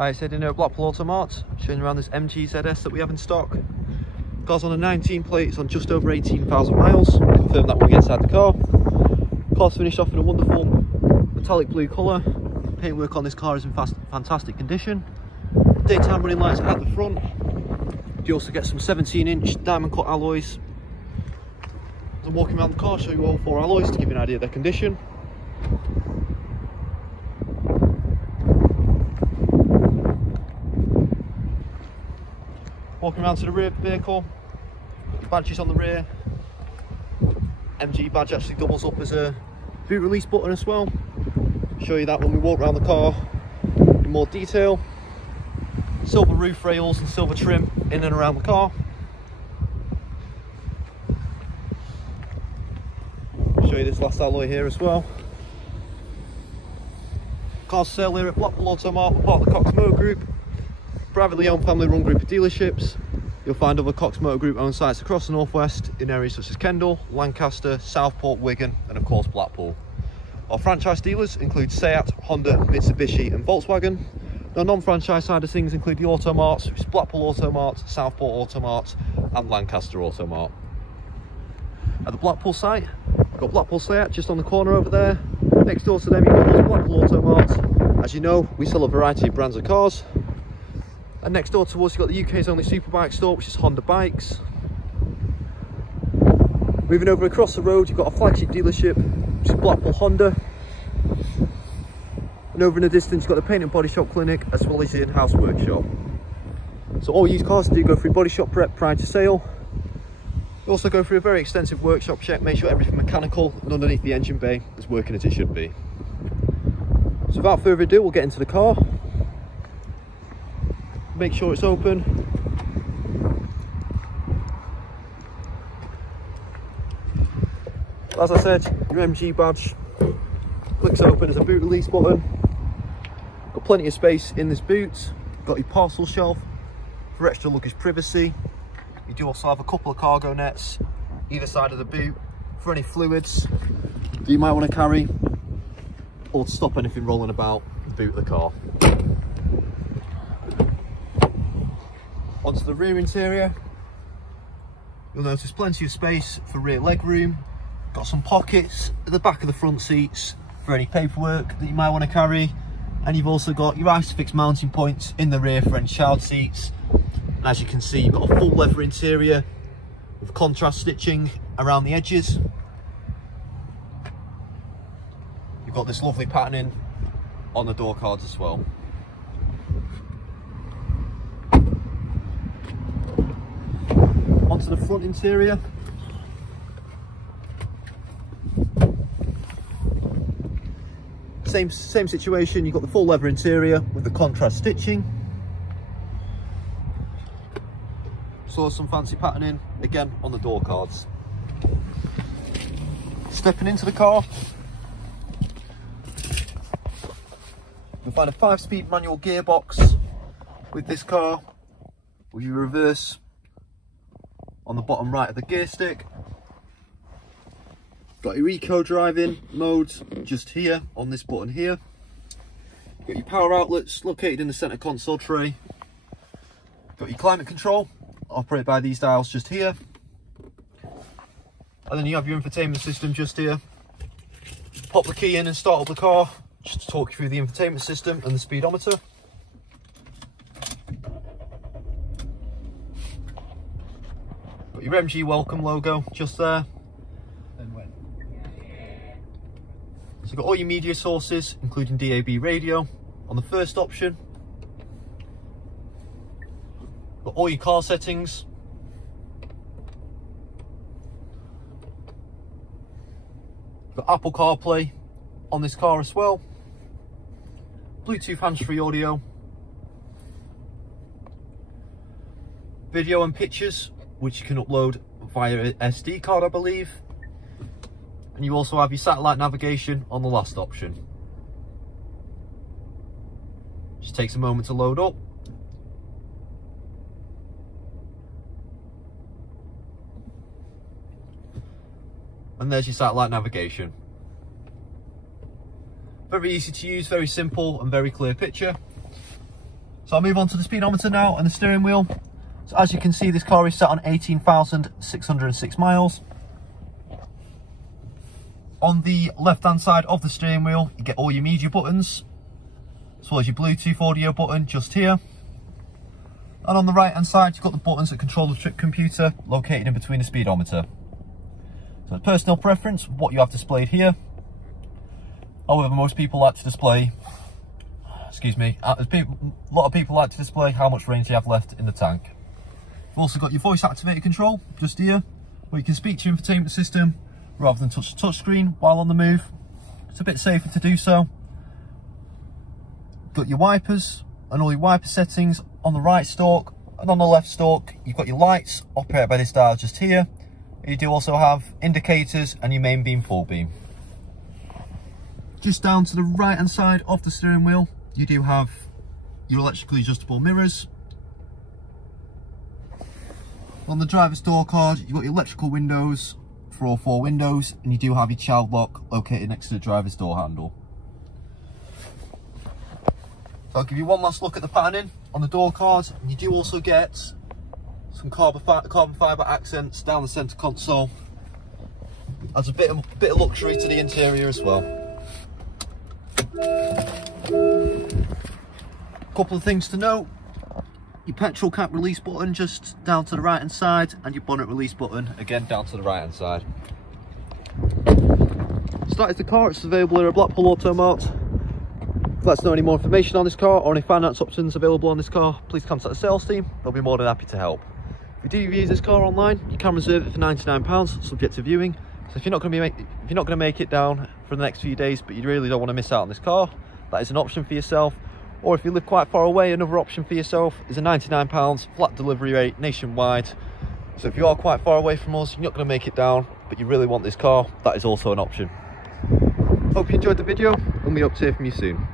Hi, it's Ed in here at Blackpool Automart, showing you around this MG ZS that we have in stock. Car's on a 19 plate, it's on just over 18,000 miles. Confirm that when we get inside the car. Car's finished off in a wonderful metallic blue colour. Paintwork on this car is in fantastic condition. Daytime running lights at the front. You also get some 17-inch diamond cut alloys. As I'm walking around the car, I'll show you all four alloys to give you an idea of their condition. Walking around to the rear of the vehicle, badges on the rear. MG badge actually doubles up as a boot release button as well. Show you that when we walk around the car in more detail. Silver roof rails and silver trim in and around the car. Show you this last alloy here as well. Car's sale here at Blackpool Automart. We're part of the Cox Motor Group, privately owned, family run group of dealerships. You'll find other Cox Motor Group owned sites across the northwest in areas such as Kendal, Lancaster, Southport, Wigan and of course Blackpool. Our franchise dealers include Seat, Honda, Mitsubishi and Volkswagen. Our non-franchise side of things include the Automarts, which is Blackpool Automart, Southport Automart and Lancaster Automart. At the Blackpool site, we've got Blackpool Seat just on the corner over there. Next door to them you've got Blackpool Automart. As you know, we sell a variety of brands of cars. And next door to us, you've got the UK's only superbike store, which is Honda Bikes. Moving over across the road, you've got a flagship dealership, which is Blackpool Honda. And over in the distance, you've got the paint and body shop clinic, as well as the in-house workshop. So all used cars do go through body shop prep prior to sale. We also go through a very extensive workshop check, make sure everything mechanical and underneath the engine bay is working as it should be. So without further ado, we'll get into the car. Make sure it's open. As I said, your MG badge clicks open as a boot release button. Got plenty of space in this boot. Got your parcel shelf for extra luggage privacy. You do also have a couple of cargo nets either side of the boot for any fluids that you might want to carry or to stop anything rolling about the boot of the car. Onto the rear interior, you'll notice plenty of space for rear leg room. Got some pockets at the back of the front seats for any paperwork that you might want to carry, and you've also got your ISOFIX mounting points in the rear for any child seats. And as you can see, you've got a full leather interior with contrast stitching around the edges. You've got this lovely patterning on the door cards as well. Onto the front interior. Same situation, you've got the full leather interior with the contrast stitching. So some fancy patterning again on the door cards. Stepping into the car, you'll find a 5-speed manual gearbox with this car, with your reverse on the bottom right of the gear stick. Got your eco driving mode just here on this button here. Got your power outlets located in the center console tray. Got your climate control operated by these dials just here. And then you have your infotainment system just here. Pop the key in and start up the car just to talk you through the infotainment system and the speedometer. Got your MG welcome logo just there. So you've got all your media sources, including DAB radio on the first option. Got all your car settings. Got Apple CarPlay on this car as well. Bluetooth hands-free audio. Video and pictures, which you can upload via SD card, I believe. And you also have your satellite navigation on the last option. Just takes a moment to load up. And there's your satellite navigation. Very easy to use, very simple and very clear picture. So I'll move on to the speedometer now and the steering wheel. So as you can see, this car is set on 18,606 miles. On the left hand side of the steering wheel, you get all your media buttons, as well as your Bluetooth audio button just here. And on the right hand side, you've got the buttons that control the trip computer located in between the speedometer. So it's personal preference what you have displayed here. However, most people like to display, a lot of people like to display how much range you have left in the tank. You've also got your voice activated control just here, where you can speak to your infotainment system rather than touch the touchscreen while on the move. It's a bit safer to do so. You've got your wipers and all your wiper settings on the right stalk, and on the left stalk you've got your lights operated by this dial just here. You do also have indicators and your main beam, full beam. Just down to the right hand side of the steering wheel, you do have your electrically adjustable mirrors. On the driver's door card, you've got your electrical windows for all 4 windows, and you do have your child lock located next to the driver's door handle. So I'll give you one last look at the patterning on the door card, and you do also get some carbon fibre accents down the centre console. Adds a bit of luxury to the interior as well. Couple of things to note: your petrol cap release button just down to the right hand side, and your bonnet release button again down to the right hand side. So that is the car. It's available here at Blackpool Automart. If you'd like to know any more information on this car or any finance options available on this car, please contact the sales team. They'll be more than happy to help. If you do use this car online, you can reserve it for £99 subject to viewing. So if you're not going to make it down for the next few days, but you really don't want to miss out on this car, that is an option for yourself. Or if you live quite far away, another option for yourself is a £99 flat delivery rate nationwide. So if you are quite far away from us, you're not going to make it down, but you really want this car, that is also an option. Hope you enjoyed the video, and we hope to hear from you soon.